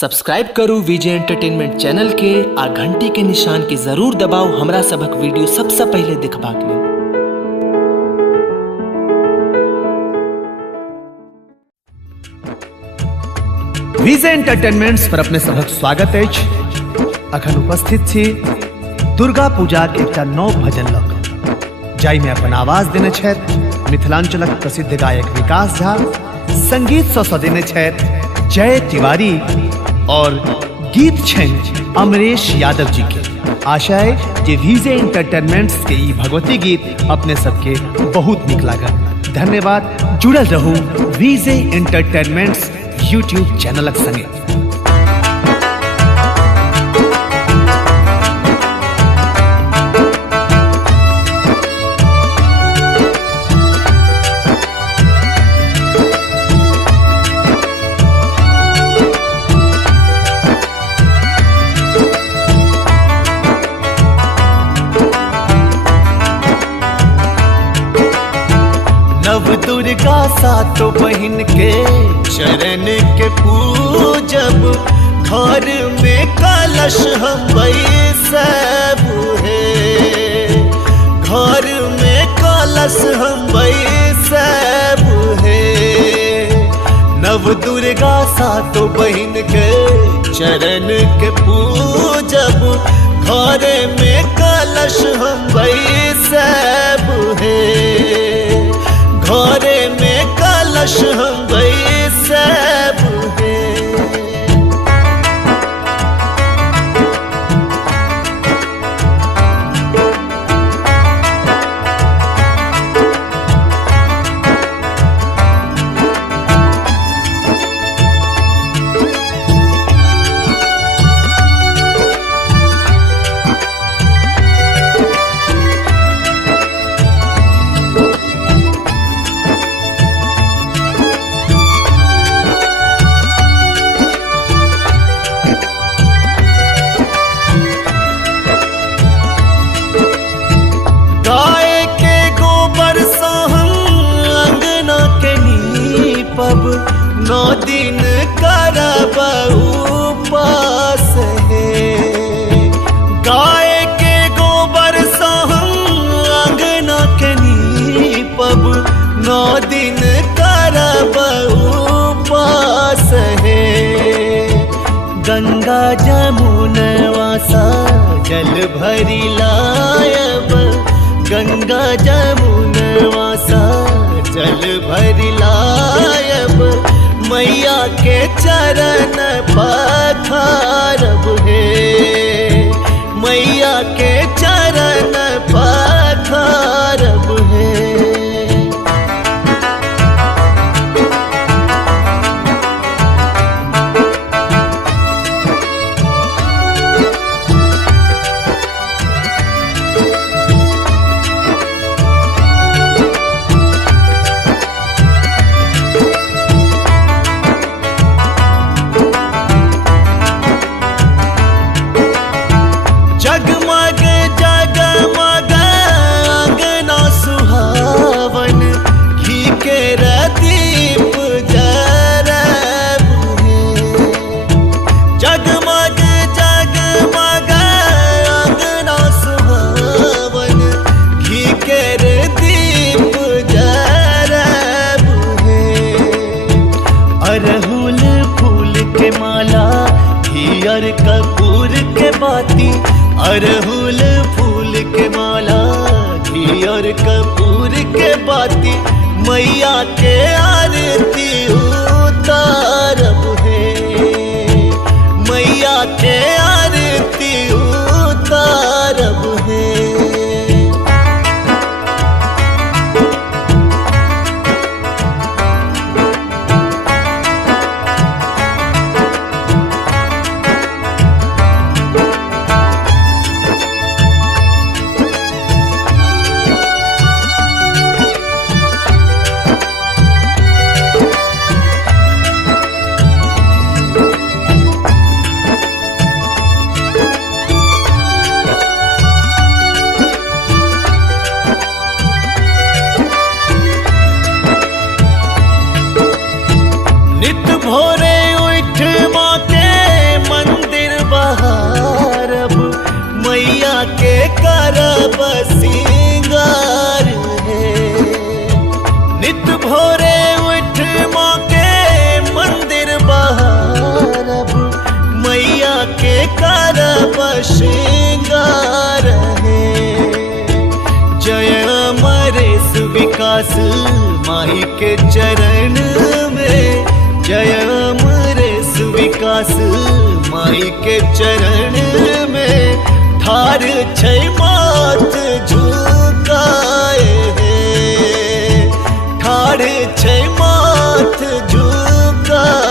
Subscribe करू विजय entertainment channel के आ घंटी के निशान के जरूर दबाओ हमरा सबक वीडियो सबसे पहले देखबाक लेल। विजय एंटरटेनमेंट्स पर अपने सबक स्वागत अछि। अखन उपस्थित छी दुर्गा पूजा के एकटा नव भजन लऽ कऽ, जाहि में अपन आवाज देने छथि मिथिलांचलक प्रसिद्ध गायक विकास झा, संगीत सँ सजेने छथि जय तिवारी और गीत छनि अमरेश यादव जी के। आशा है जे विजय एंटरटेनमेंट्स के ई भगवती गीत अपने सबके बहुत नीक लागत। धन्यवाद। जुड़ल रहू विजय एंटरटेनमेंट्स यूट्यूब चैनलक संगे। नव दुर्गा सातों बहिन के चरण के पूजब, घर में कलश हम बैसब है, घर में कलश हम बैसब है। नव दुर्गा सातों बहिन के चरण के पूजब, घर में कलश हम बैसब है, घरे में कलश हम बैसब है। नौ दिन करब उपास है, गाय के गोबर से हम अंगना के नीपब, 9 दिन करब उपास है। गंगा जमुनवा सा जल भरी लायब, गंगा जमुनवा सा जल भरी लायब, मैया के चरण पखारब है, मैया के चरण पखारब है। जगमग जगमग अंगना सुहावन, घी के दीप जरब है। जगमग जगमग अंगना सुहावन, घी के दीप जरब है। अरहुल फूल के माला, घियर कपूर के बाती, अरहुल फूल के माला, घियर कपूर के बाती, मैया के आरती उतारब है, मैया के आरती उतारब है। श्रृंगार है। जय अमरेश विकास माई के चरण में, जय अमरेश विकास माई के चरण में, ठार छै माथ झुकाए है, ठार छै माथ झुकाए